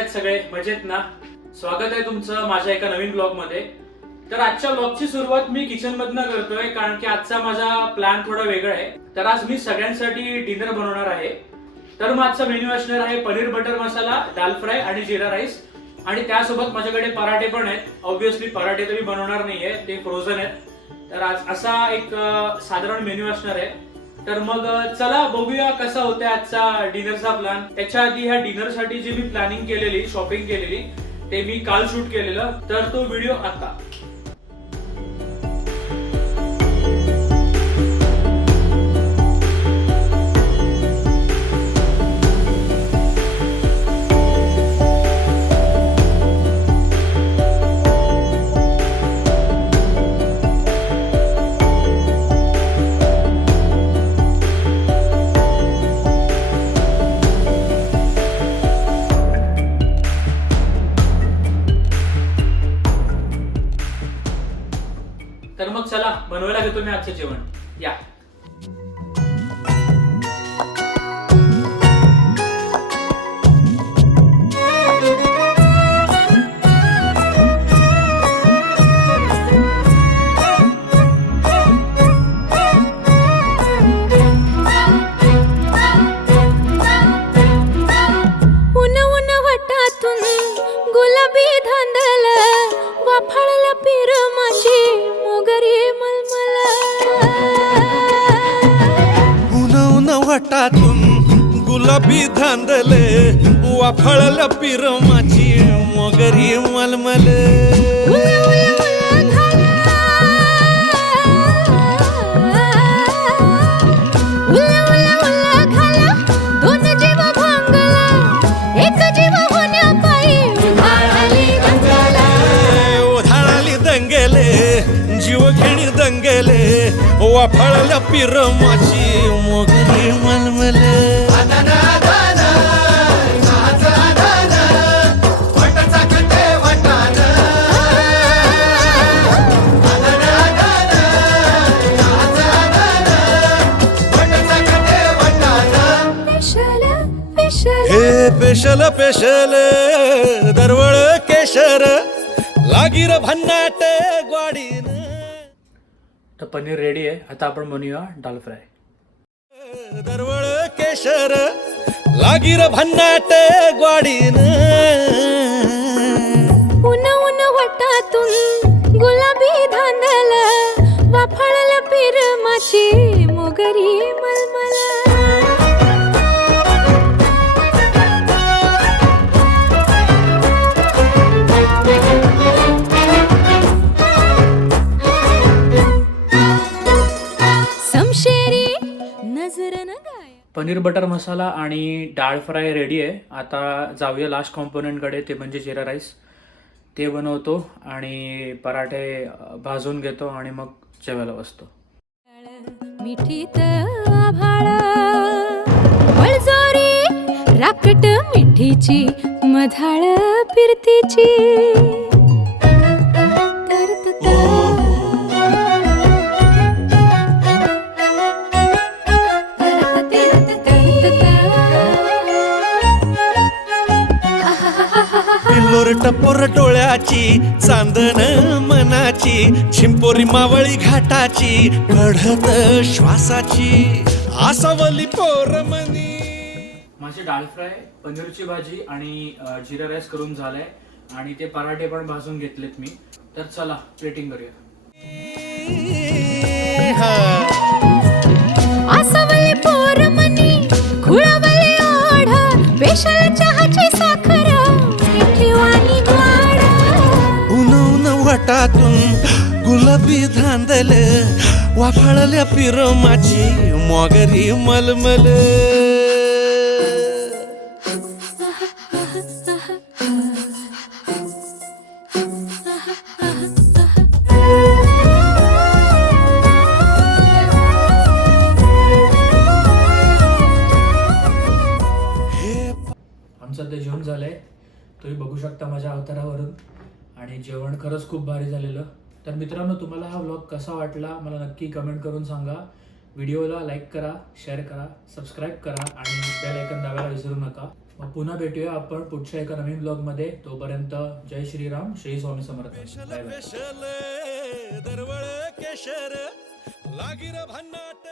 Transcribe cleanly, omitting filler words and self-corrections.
आहेत सगळे मजेत ना? स्वागत आहे तुमचं माझ्या एका नवीन ब्लॉग मध्ये. तर आजच्या ब्लॉगची सुरुवात मी किचन मधनं करतोय कारण की आजचा माझा प्लॅन थोडा वेगळा आहे. तर आज मी सगळ्यांसाठी डिनर बनवणार आहे. तर मग आजचा मेन्यू असणार आहे पनीर बटर मसाला, दाल फ्राय आणि जिरा राईस. आणि त्यासोबत माझ्याकडे पराठे पण आहेत. ऑब्व्हियसली पराठे तर मी बनवणार नाहीये, ते फ्रोझन आहेत. तर आज असा एक साधारण मेन्यू असणार आहे. तर मग चला बघूया कसा होता आजचा डिनरचा प्लॅन. त्याच्या आधी ह्या डिनर साठी जी मी प्लॅनिंग केलेली, शॉपिंग केलेली, ते मी काल शूट केलेलं. तर तो व्हिडिओ आता. तर मग चला बनवायला घेतो मी आजचं जेवण. या. गुलाबी धांदल वाफाळला पिरमाची मोगरी मलमल. उन उन वाटातून गुलाबी धांदले वाफाळला पिरमाची मोगरी मलमल. जीव घेणी दंगेले वाफाळल्या पिरमाची मोगरी मलमल. हे पेशल पेशल दरवळ केशर लागीर भन्नाट ग्वाडीन. तर पनीर रेडी आहे. आता आपण बनवूया दाल फ्राय. दरवळ केशर लागीर भन्नाट ग्वाडीन. उन उन वटातून गुलाबी धांदल वाफाळला पिरमाची मोगरी मलमल. पनीर बटर मसाला आणि डाळ फ्राय रेडी आहे. आता जाऊया लास्ट कॉम्पोनंट कडे, ते म्हणजे जिरा राईस. ते बनवतो आणि पराठे भाजून घेतो आणि मग जेवायला बसतो. मिठीत आभाळ वळजोरी राकट मिठीची मधाळ फिरतीची. टपोर डोळ्याची चांदन मनाची छिंपोरी मावळी घाटाची कढत श्वासाची आसावली पोरमनी. माझी डाळ फ्राय, पनीरची भाजी आणि जिरा राईस करून झालाय आणि ते पराठे पण भाजून घेतलेत मी. तर चला प्लेटिंग करूया. आसावली पोरमनी खुळवली ओढ पेशल चहाची साखर मिठीवाणी गोड. उन उन वाटातून गुलाबी धांदल वाफाळल्या पिरमाची मोगरी मलमल. आमचं ते जेवण झालंय, तुम्ही बघू शकता माझ्या अवतारावरून. आणि जेवण खरंच खूप भारी झालेलं. तर मित्रांनो, तुम्हाला हा व्लॉग कसा वाटला मला नक्की कमेंट करून सांगा. व्हिडिओला लाईक करा, शेअर करा, सबस्क्राईब करा आणि बेल आयकॉन दाबायला विसरू नका. मग पुन्हा भेटूया आपण पुढच्या एका नवीन ब्लॉगमध्ये. तोपर्यंत जय Shriram, Shri Swami Samarth. Special bye bye. Special दरवळ केशर लागीर भन्नाट